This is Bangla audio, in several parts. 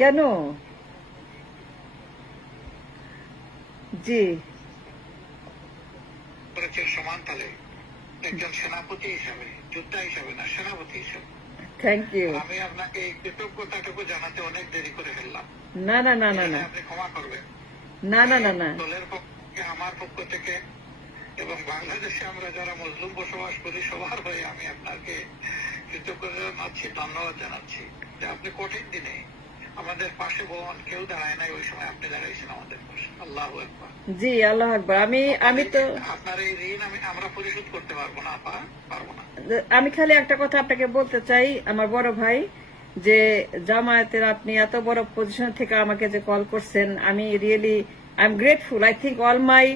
কেন? জি সমান তালে একজন সেনাপতি হিসাবে, যোদ্ধা হিসাবে না, সেনাপতি হিসাবে থ্যাংক ইউ। আমি আপনাকে এই কৃতজ্ঞতাটুকু জানাতে অনেক দেরি করে ফেললাম। না না না না না, আপনি ক্ষমা করবেন। না না না না, দলের পক্ষে, আমার পক্ষ থেকে এবং বাংলাদেশে আমরা যারা মুসলিম বসবাস করি সবার হয়ে আমি আপনাকে কৃতজ্ঞতা জানাচ্ছি, ধন্যবাদ জানাচ্ছি যে আপনি কঠিন দিনে আমাদের পাশে বোন কেউ দাঁড়ায় নাই, ওই সময় আপনি দাঁড়াইছেন আমাদের পাশে। আল্লাহু আকবার। জি আল্লাহ আকবার। আমি তো আপনার এই ঋণ আমরা পরিশোধ করতে পারবো না, পারবো না। আমি খালি একটা কথা আপনাকে বলতে চাই, আমার বড় ভাই, যে জামায়াতের আপনি এত বড় পজিশন থেকে আমাকে যে কল করছেন, আমি really I am grateful. I think all my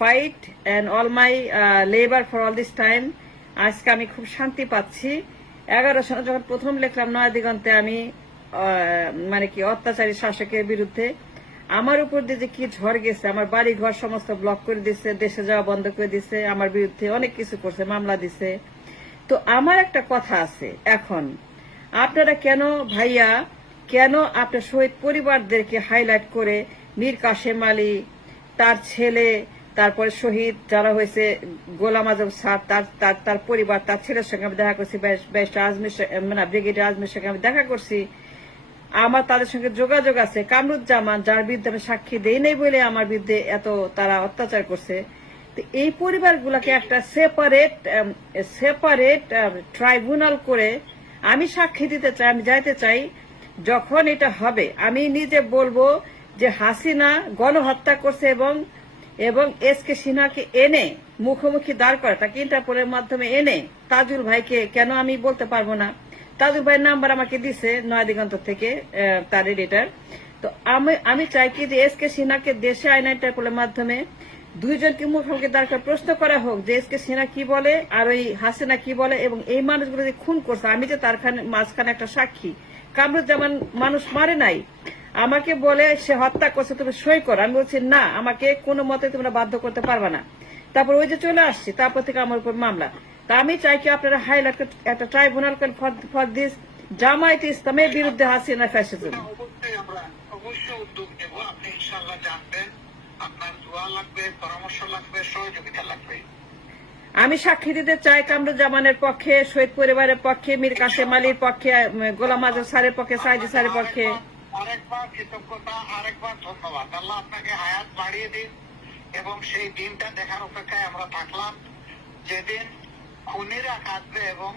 fight and all my labour for all this time, আজকে আমি খুব শান্তি পাচ্ছি। 11 সালে যখন প্রথম লিখলাম নয়া দিগন্তে, আমি মানে কি অত্যাচারী শাসকের বিরুদ্ধে, আমার উপর দিয়ে যে কি ঝড় গেছে, আমার বাড়ি ঘর সমস্ত ব্লক করে দিচ্ছে, দেশে যাওয়া বন্ধ করে দিচ্ছে, আমার বিরুদ্ধে অনেক কিছু করছে, মামলা দিছে। তো আমার একটা কথা আছে, এখন আপনারা কেন ভাইয়া, কেন আপনার শহীদ পরিবারদেরকে হাইলাইট করে মীর কাশেম আলী, তার ছেলে, তারপরে শহীদ যারা হয়েছে গোলাম আজম স্যার, তার পরিবার, তার ছেলের সঙ্গে আমি দেখা করছি, ব্যারিস্টার আজমির, মানে ব্রিগেডিয়ার আজমির সঙ্গে আমি দেখা করছি, আমার তাদের সঙ্গে যোগাযোগ আছে। কামরুজ্জামান, যার বিরুদ্ধে আমি সাক্ষী দেই নাই বলে আমার বিরুদ্ধে এত তারা অত্যাচার করছে, তো এই পরিবারগুলোকে একটা সেপারেট ট্রাইব্যুনাল করে আমি সাক্ষী দিতে চাই, আমি যাইতে চাই। যখন এটা হবে আমি নিজে বলবো যে হাসিনা গণহত্যা করছে এবং এসকে সিনহাকে এনে মুখোমুখি দাঁড় করে, তাকে ইন্টারপোলের মাধ্যমে এনে তাজুল ভাইকে, কেন আমি বলতে পারবো না, তাজুল ভাইয়ের নাম্বার আমাকে দিছে নয়া দিগন্ত থেকে তার এডিটর। তো আমি চাই কি যে এসকে সিনহাকে দেশে আইনা ইন্টারপোলের মাধ্যমে দুইজনকে মুখোমুখি দাঁড় করে প্রশ্ন করা হোক যে এসকে সিনহা কি বলে আর ওই হাসিনা কি বলে, এবং এই মানুষগুলো যে খুন করছে, আমি যে তার মাঝখানে একটা সাক্ষী। কামরুজ্জামান মানুষ মারে নাই, আমাকে বলে সে হত্যা করছে, তুমি সই করো। আমি বলছি না, আমাকে কোনো মতে তোমরা বাধ্য করতে পারবে না। তারপর ওই যে চলে আসছি, তারপর থেকে আমার উপর মামলা। তা আমি চাই কি আপনারা হাইলাইট একটা ট্রাইব্যুনাল ফর দিস জামায়াতে ইসলামের বিরুদ্ধে হাসিনা ফ্যাসিজম। অবশ্যই উদ্যোগ নেব। আপনি ইনশাআল্লাহ জানবেন, আপনার দোয়া লাগবে, পরামর্শ লাগবে, সহযোগিতা লাগবে। আমি সাক্ষী দিতে চাই কামরুজ্জামানের পক্ষে, শহীদ পরিবারের পক্ষে, মীর কাশেম আলীর পক্ষে, গোলাম আজম স্যারের পক্ষে, সাইদি স্যারের পক্ষে। আরেকবার কৃতজ্ঞতা, আরেকবার ধন্যবাদ। আল্লাহ আপনাকে হায়াত বাড়িয়ে দিন এবং সেই দিনটা দেখার অপেক্ষায় আমরা থাকলাম, যেদিন খুনিরা কাঁদবে এবং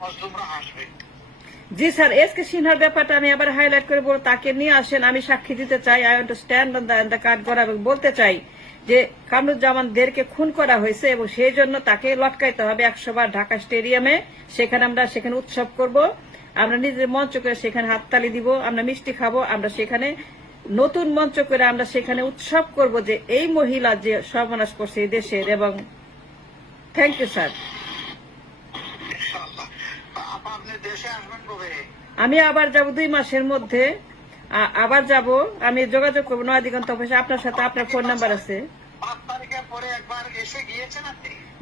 মজলুমরা হাসবে। জি স্যার, এসকে সিনহার ব্যাপারটা আমি আবার হাইলাইট করে বলবো, তাকে নিয়ে আসেন, আমি সাক্ষী দিতে চাই। I want to stand on the card করা এবং বলতে চাই যে কামরুজ্জামানদেরকে খুন করা হয়েছে এবং সেই জন্য তাকে লটকাইতে হবে 100 বার ঢাকা স্টেডিয়ামে। সেখানে উৎসব করব, আমরা নিজের মঞ্চ করে সেখানে হাততালি দিব, আমরা মিষ্টি খাবো, আমরা সেখানে নতুন মঞ্চ করে আমরা সেখানে উৎসব করব যে এই মহিলা যে সর্বনাশ করছে এই দেশের। এবং থ্যাংক ইউ স্যার। আমি আবার যাব 2 মাসের মধ্যে, আবার যাব। আমি যোগাযোগ করবো নয়া দিগন্ত অফিসে আপনার সাথে। আপনার ফোন নাম্বার আছে?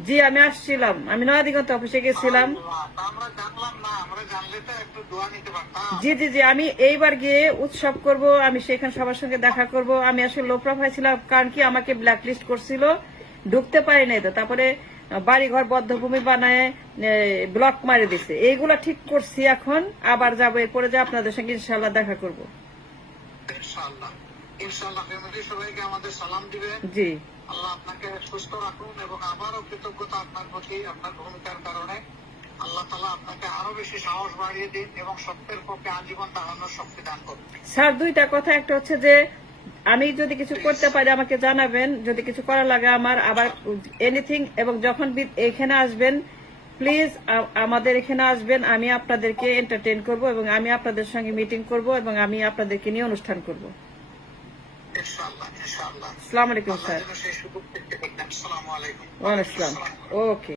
জি আমি আসছিলাম, আমি নয়া দিগন্ত অফিসে গেছিলাম। জি জি জি, আমি এইবার গিয়ে উৎসব করব, আমি সেখানে সবার সঙ্গে দেখা করব। আমি আসলে লো প্রোফাইল ছিলাম, কারণ কি আমাকে ব্ল্যাকলিস্ট করছিল, ঢুকতে পারি নাই। তো তারপরে বাড়িঘর বদ্ধভূমি বানায় ব্লক মারে দিছে, এইগুলা ঠিক করছি। এখন আবার যাবো, এরপরে যে আপনাদের সঙ্গে ইনশাল্লাহ দেখা করবো। সবাইকে আমাদের সালাম দিবেন। জি, আল্লাহ আপনাকে সুস্থ রাখুন এবং আবারও কৃতজ্ঞতা আপনার প্রতি, আপনার ভূমিকার কারণে। আল্লাহ তাআলা আপনাকে আরো বেশি সাহস বাড়িয়ে দিন এবং সত্যের পক্ষে আজীবন দাঁড়ানোর শক্তি দান করুন। স্যার 2টা কথা, একটা হচ্ছে যে আমি যদি কিছু করতে পারি আমাকে জানাবেন, যদি কিছু করা লাগে আমার, আবার এনিথিং। এবং যখন এখানে আসবেন প্লিজ আমাদের এখানে আসবেন, আমি আপনাদেরকে এন্টারটেইন করব এবং আমি আপনাদের সঙ্গে মিটিং করব এবং আমি আপনাদেরকে নিয়ে অনুষ্ঠান করব। আসসালামু আলাইকুম স্যার। ওয়ালাইকুম আসসালাম। ওকে।